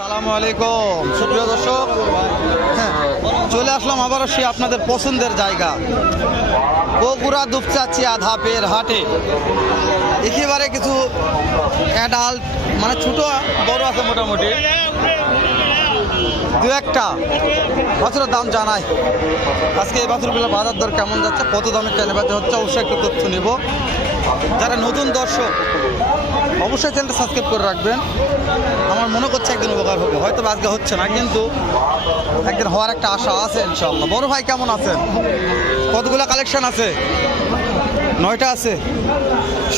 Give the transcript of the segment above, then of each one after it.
সালামু আলাইকুম। সুপ্রিয় দর্শক, চলে আসলাম আবারও সে আপনাদের পছন্দের জায়গা, বগুড়া দুপচাচিয়া ধাপের হাটে। একেবারে কিছু অ্যাডাল্ট মানে ছোট, বড় আছে মোটামুটি। দু একটা বাছুরের দাম জানাই। আজকে এই বাছুরগুলোর বাজার দর কেমন যাচ্ছে, কত দামে কেনে বেচা হচ্ছে, অবশ্যই একটু তথ্য নিব। যারা নতুন দর্শক, অবশ্যই চ্যানেলটা সাবস্ক্রাইব করে রাখবেন। আমার মনে করছে একদিন উপকার হবে, হয়তো আজকে হচ্ছে না, কিন্তু একদিন হওয়ার একটা আশা আছে ইনশাল্লাহ বড় ভাই কেমন আছেন? কতগুলো কালেকশন আছে? নয়টা আছে।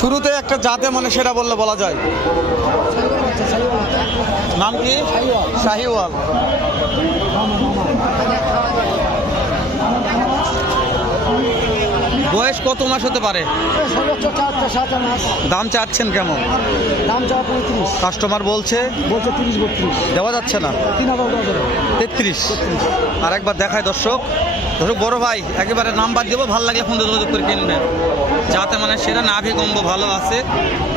শুরুতে একটা জাতে মানে সেটা বললে বলা যায়। নাম কি? শাহিওয়াল। বয়স কত মাস হতে পারে? দাম চাচ্ছেন কেমন? দাম চাওয়া পঁয়ত্রিশ। কাস্টমার বলছে? বলছে তিরিশ বত্রিশ। দেওয়া যাচ্ছে না? তিন হাজার তেত্রিশ। আর একবার দেখায় দর্শক। দর্শক বড় ভাই একেবারে নাম্বার দেবো ভালো লাগলে ফোন যোগাযোগ করে কিনবেন। যাতে মানে সেটা নাভি কম্বো ভালো আছে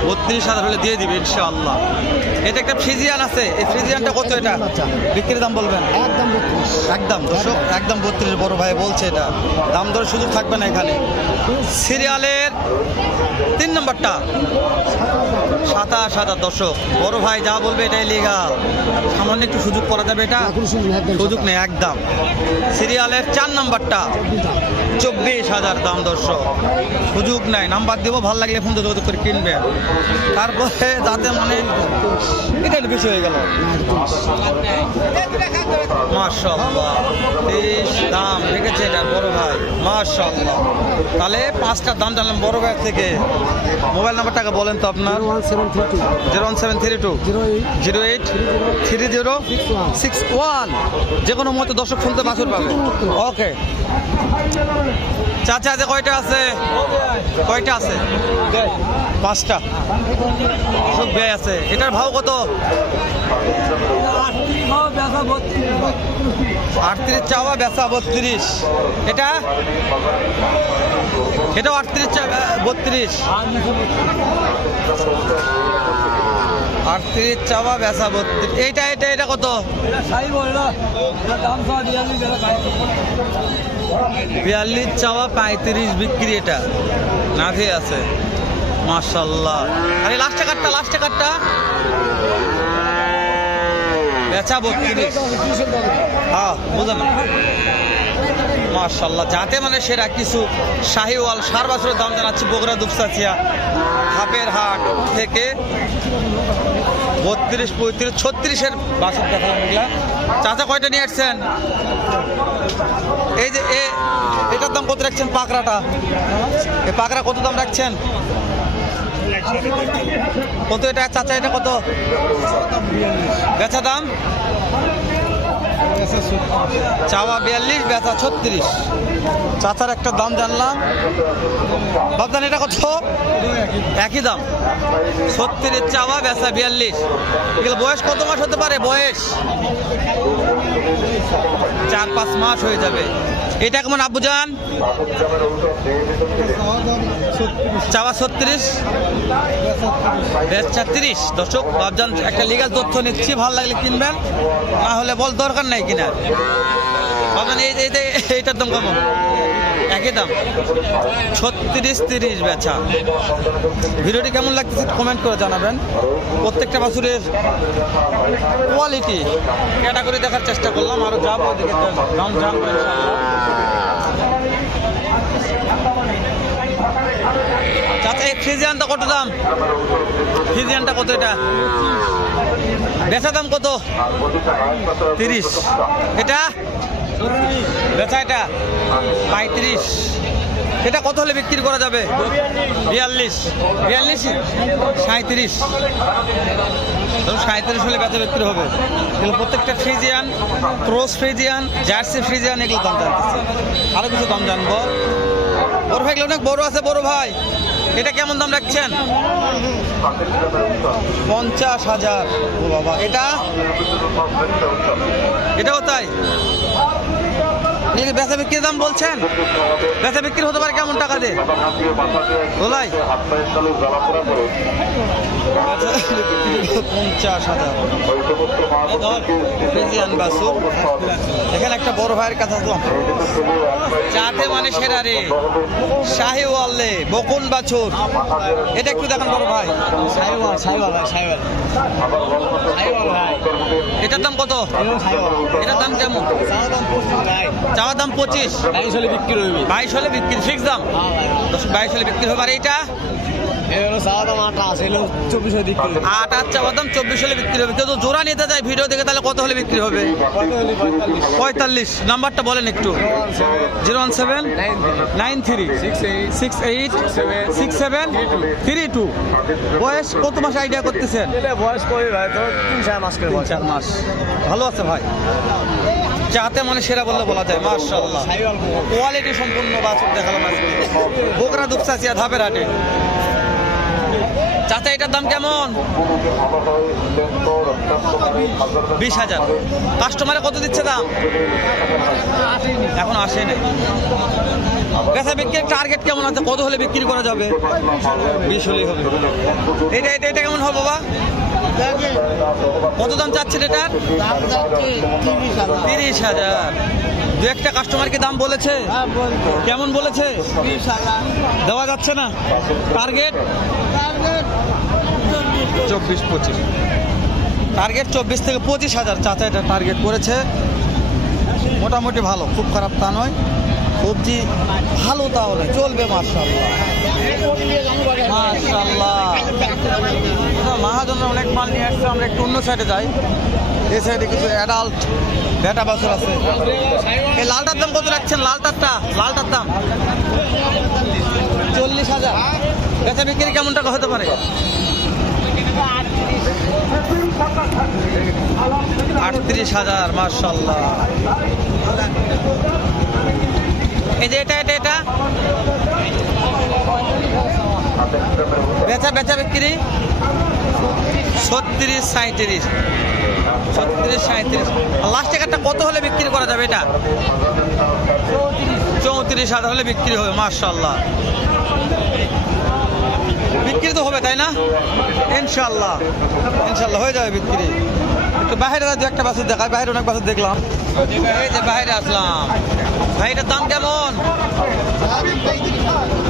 বত্রিশ হাজার হলে দিয়ে দিবে ইনশাআল্লাহ। এটা একটা ফ্রিজিয়ান আছে এই ফ্রিজিয়ানটা কত এটা? বিক্রির দাম বলবেন? একদম বত্রিশ। একদম দর্শক একদম বত্রিশ বড় ভাই বলছে এটা। দাম দর সুযোগ থাকবে না এখানে। সিরিয়ালের তিন নম্বরটা। সাতাশ হাজার দর্শক বড় ভাই যা বলবে এটাই লিগাল সামান্য একটু সুযোগ করা যাবে এটা? সুযোগ নেই একদম। সিরিয়ালের চার নাম্বারটা। চব্বিশ হাজার দাম দর্শক। সুযোগ নাই নাম্বার দেবো ভালো লাগলে ফোন যোগাযোগ করে কিনবেন। তারপরে যাতে মানে এটা বেশি হয়ে গেল। মার্শাল্লাহ দাম রেখেছে এটা বড় ভাই। মার্শাল্লাহ তাহলে পাঁচটার দাম জানলাম বড় ভাই থেকে। মোবাইল নাম্বারটাকে বলেন তো আপনার। Zero one seven three two. Zero eight zero eight three zero six one. যে কোনো মতো দর্শক শুনতে বাছুর পাবে ওকে। চাচা, যে কয়টা আছে? কয়টা আছে? পাঁচটা। সব ব্যয় আছে। এটার ভাও কত? আটত্রিশ চাওয়া, বেচা বত্রিশ। এটা? এটাও আটত্রিশ বত্রিশ। আটত্রিশ চাওয়া বেচা বত্রিশ। এইটা এটা এটা কত? বিয়াল্লিশ চাওয়া পঁয়ত্রিশ বিক্রি এটা। নাভি আছে। মার্শাল্লাহ আরে লাস্টে কাটটা লাস্টে কাটটা। বেচা বত্রিশ। হ্যাঁ বুঝলাম। মার্শাল্লাহ যাতে মানে সেরা কিছু শাহিওয়াল সার বছরের দাম জানাচ্ছি বগুড়া দুপসাচিয়া হাপের হাট থেকে বত্রিশ, পঁয়ত্রিশ, ছত্রিশের বাসন দেখালাম এগুলা। চাচা কয়টা নিয়ে আসছেন? এই যে এ, এটার দাম কত রাখছেন পাকড়াটা? এই পাকড়া কত দাম রাখছেন? কত এটা, চাচা এটা কত? বেচা দাম? চাওয়া বিয়াল্লিশ, বেচা ছত্রিশ। চাচার একটা দাম জানলাম। ভাবতেন এটা কত? একই দাম। ছত্রিশ চাওয়া, বেচা বিয়াল্লিশ। বয়স কত মাস হতে পারে? বয়স? চার পাঁচ মাস হয়ে যাবে। এটা কেমন, আব্বু যান চাওয়া ছত্রিশ? বেচা তিরিশ। দর্শক আবজান একটা লিগাল তথ্য নিচ্ছি, ভালো লাগলে কিনবেন। না হলে বল দরকার নাই কিনা ভাবজান, এই যে- এই এইটার দাম কেমন? একই দাম। ছত্রিশ তিরিশ বেচা। ভিডিওটি কেমন লাগতেছে কমেন্ট করে জানাবেন। প্রত্যেকটা বাছুরের কোয়ালিটি ক্যাটাগরি দেখার চেষ্টা করলাম। আরও যাব ফ্রিজিয়ানটা কত দাম? ফ্রিজিয়ানটা কত এটা? বেচা দাম কত? তিরিশ। এটা? বেচা এটা পঁয়ত্রিশ। এটা কত হলে বিক্রি করা যাবে? বিয়াল্লিশ। বিয়াল্লিশ? সাঁত্রিশ ধরুন সাঁত্রিশ হলে বেচা বিক্রি হবে। এগুলো প্রত্যেকটা Friesian, cross Friesian, Jersey Friesian, এগুলো দাম জানতেছে। আরও কিছু দাম জানব। বড় ভাই অনেক বড় আছে, বড় ভাই। এটা কেমন দাম রাখছেন? পঞ্চাশ হাজার। ও বাবা, এটা? এটাও তাই? এগুলো বেচা বিক্রির দাম বলছেন? বেচা বিক্রি হতে পারে কেমন টাকা দিয়ে? বলাই পঞ্চাশ হাজার। এখানে একটা বড় ভাইয়ের আসলাম চাতে মানে সেরা রে। শাহি ওয়াল্লে বকুন বাছুর। এটা একটু দেখান বড় ভাই। সাইওয়াল সাইওয়াল ভাই সাইওয়াল সাইওয়াল ভাই। এটার দাম কত? এটার দাম কেমন? চাওয়া চাওয়ার দাম পঁচিশ। বাইশ হলে বিক্রি হইবে। বাইশ হলে বিক্রি ফিক্স দাম? হ্যাঁ দশ বাইশ হলে বিক্রি হবে আর এইটা? আট আট চাওয়ার দাম চব্বিশ হলে বিক্রি হবে। জোড়া নিতে যায় ভিডিও দেখে তাহলে কত হলে বিক্রি হবে? পঁয়তাল্লিশ। নাম্বারটা বলেন একটু। Zero one seven nine three. Six eight six seven three two. বয়স কত মাস আইডিয়া করতেছেন? বয়স কই ভাই? তো তিন চার মাস তিন চার মাস। ভালো আছে ভাই? চাতে মানে সেরা বললে বলা যায় মার্শাল্লাহ কোয়ালিটি সম্পূর্ণ বাছুর দেখালাম আজকে। বোকরা দুপসাচিয়া ধাপের হাটে চাচা, এটার দাম কেমন? বিশ হাজার। কাস্টমারে কত দিচ্ছে দাম? এখন আসে নাই। বেচা বিক্রির টার্গেট কেমন আছে? কত হলে বিক্রি করা যাবে? বিশ হলেই হবে। এটা এটা এটা কেমন হবে বাবা? কত দাম চাচ্ছেন এটার তিরিশ হাজার। দু একটা কাস্টমারকে দাম বলেছে? কেমন বলেছে? দেওয়া যাচ্ছে না? টার্গেট চব্বিশ। পঁচিশ। টার্গেট চব্বিশ থেকে পঁচিশ হাজার। চাচা এটা টার্গেট করেছে। মোটামুটি ভালো। খুব খারাপ তা নয়। সবজি ভালো তাহলে। চলবে মার্শাল্লাহ মার্শাল্লাহ মহাজনরা অনেক মাল নিয়ে আসছে, আমরা একটু অন্য সাইডে যাই। এই সাইডে কিছু অ্যাডাল্ট বেটা বাছর আছে। এই লালটার দাম কত রাখছেন? লালটারটা, লালটার দাম? চল্লিশ হাজার। বেচা বিক্রি কেমন টাকা হতে পারে? আটত্রিশ হাজার মার্শাল্লাহ এই যে এটা এটা এটা। বেচা বেচা বিক্রি? ছত্রিশ সাঁত্রিশ ছত্রিশ সাঁত্রিশ লাস্ট একটা কত হলে বিক্রি করা যাবে এটা? চৌত্রিশ। হাজার হলে বিক্রি হবে মার্শাল্লাহ বিক্রি তো হবে তাই না? ইনশাল্লাহ ইনশাল্লাহ হয়ে যাবে বিক্রি। একটু বাইরে দু একটা বাসুর দেখায় বাইরে অনেক বাসুর দেখলাম। এই যে বাইরে আসলাম। ভাই এটার দাম কেমন?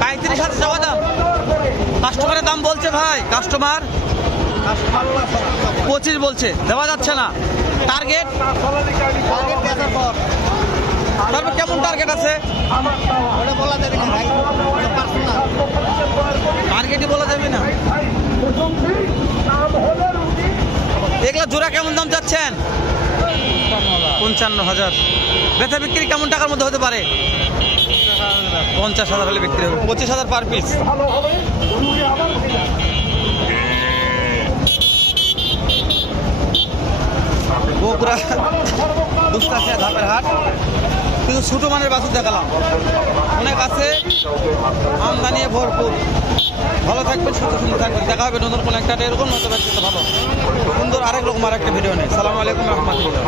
পঁয়ত্রিশ হাজার যাওয়া দাম। কাস্টমারের দাম বলছে ভাই কাস্টমার পঁচিশ বলছে, দেওয়া যাচ্ছে না। টার্গেট তারপর কেমন টার্গেট আছে? টার্গেটই বলা যাবে না। এগুলা জোড়া কেমন দাম যাচ্ছেন পঞ্চান্ন হাজার। বেচা বিক্রি কেমন টাকার মধ্যে হতে পারে? পঞ্চাশ হাজার হলে বিক্রি হবে। পঁচিশ হাজার পার পিস বগুড়া দুস্তাসিয়া ধাপের হাট। কিন্তু ছোটো মানের বাছুর দেখালাম। অনেক আছে, আমদানি ভরপুর। ভালো থাকবেন, সুস্থ সুন্দর থাকবেন। দেখা হবে নতুন কোনো একটা, এরকম নতুন ভালো। সুন্দর আরেক রকম আর একটা ভিডিও নেই সালাম আলাইকুম রহমতুল্লাহ।